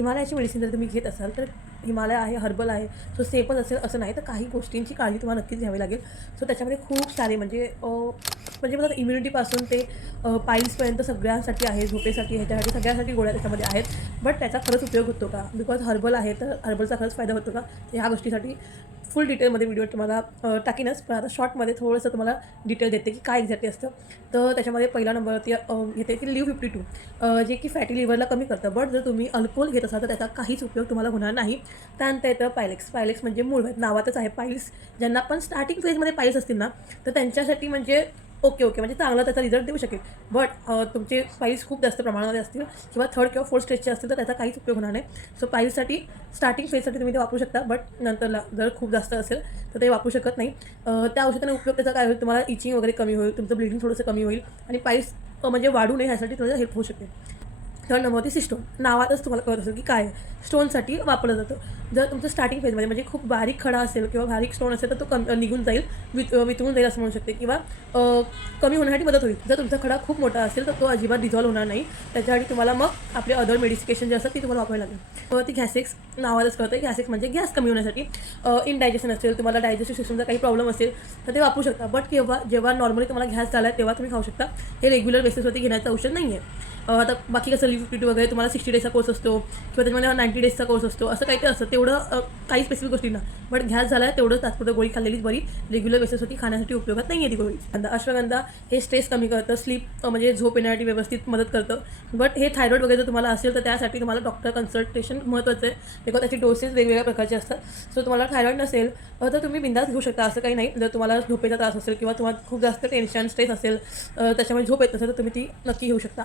हिमालयाची मेडिसिन जर तुम्ही घेत असाल तर हिमालय आहे हर्बल आहे सो सेफच असेल असं नाही. तर काही गोष्टींची काळजी तुम्हाला नक्कीच घ्यावी लागेल. सो त्याच्यामध्ये खूप सारे म्हणजे म्हणजे मला इम्युनिटीपासून ते पाईल्सपर्यंत सगळ्यांसाठी आहे झोपेसाठी ह्याच्यासाठी सगळ्यासाठी गोळ्या त्याच्यामध्ये आहेत. बट त्याचा खरंच उपयोग होतो का? बिकॉज हर्बल आहे तर हर्बलचा खरंच फायदा होतो का? ह्या गोष्टीसाठी फुल डिटेलमध्ये व्हिडिओ तुम्हाला टाकीनच पण आता शॉर्टमध्ये थोडंसं तुम्हाला डिटेल देते की काय एक्झॅक्टली असतं. तर त्याच्यामध्ये पहिला नंबरवरती अं, घेते की लिव्ह फिफ्टी टू. जे की फॅटी लिव्हरला कमी करतं बट जर तुम्ही अल्कोहोल घेत असाल तर त्याचा काहीच उपयोग तुम्हाला होणार नाही. त्यानंतर येतं पायलेक्स. पायलेक्स म्हणजे मूळ नावातच आहे पाईल्स ज्यांना पण स्टार्टिंग फेजमध्ये पाईल्स असतील ना तर त्यांच्यासाठी म्हणजे ओके ओके. म्हणजे चांगला त्याचा रिझल्ट देऊ शकेल. बट तुमचे पाईल्स खूप जास्त प्रमाणामध्ये असतील किंवा थर्ड किंवा फोर्थ स्टेजचे असतील तर त्याचा काहीच उपयोग होणार नाही. सो पाईल्ससाठी स्टार्टिंग फेजसाठी तुम्ही ते वापरू शकता. बट नंतरला जर खूप जास्त असेल तर ते वापरू शकत नाही. त्या औषधाने उपयोग त्याचा काय होईल? तुम्हाला इचिंग वगैरे कमी होईल तुमचं ब्लिडिंग थोडंसं कमी होईल आणि पाईल्स म्हणजे वाढू नये ह्यासाठी थोडं हेल्प होऊ शकेल. थर्ड नंबरवरती सिस्टोन नावातच तुम्हाला कळत असेल की काय आहे. स्टोनसाठी वापरलं जातं. जर तुमचं स्टार्टिंग फेजमध्ये म्हणजे, म्हणजे खूप बारीक खडा असेल किंवा बारीक स्टोन असेल तर तो कम निघून जाईल वित वितळून जाईल असं म्हणू शकते. किंवा कमी होण्यासाठी मदत होईल. जर तुमचा खडा खूप मोठा असेल तर तो अजिबात डिझॉल्व होणार नाही. त्याच्यासाठी तुम्हाला मग आपले अदर मेडिसिकेशन जे असतात ती तुम्हाला वापरावी लागेल. तर ती गॅसेक्स नावातच कळतं गॅसेक्स म्हणजे गॅस कमी होण्यासाठी इनडायजेशन असेल तुम्हाला डायजेस्टिव्ह सिस्टमचा काही प्रॉब्लेम असेल तर ते वापरू शकता. बट केव्हा जेव्हा नॉर्मली तुम्हाला गॅस झाला तेव्हा तुम्ही खाऊ शकता. हे रेग्युलर बेसिसवरती घेण्याचं औषध नाही आहे आता बाकी कसं लिव्ह वगैरे तुम्हाला सिक्स्टी डेजचा कोर्स असतो किंवा त्याच्यामध्ये नाईन्टी डेजचा कोर्स असतो असं काही ते असतं. तेवढं काही स्पेसिफिक गोष्टींना बट घ्यास झाला आहे तेवढं तात्पुरतं गोळी खाल्लेलीच बरी. रेग्युलर बेसिसवरती खाण्यासाठी उपयोगात नाही आहे ती गोळी. अश्वगंधा अश्वगंधा हे स्ट्रेस कमी करतं स्लीप म्हणजे झोप येण्यासाठी व्यवस्थित मदत करतं. बट हे थायरॉइड वगैरे जर तुम्हाला असेल तर त्यासाठी तुम्हाला डॉक्टर कन्सल्टेशन महत्त्वाचं आहे. बिकॉज त्याची डोसेस वेगवेगळ्या प्रकारचे असतात. सो तुम्हाला थायरॉइड नसेल तर तुम्ही बिंदास घेऊ शकता. असं काही नाही. जर तुम्हाला झोपेचा त्रास असेल किंवा तुम्हाला खूप जास्त टेन्शन स्ट्रेस असेल त्याच्यामुळे झोप येत असेल तर तुम्ही ती नक्की घेऊ शकता.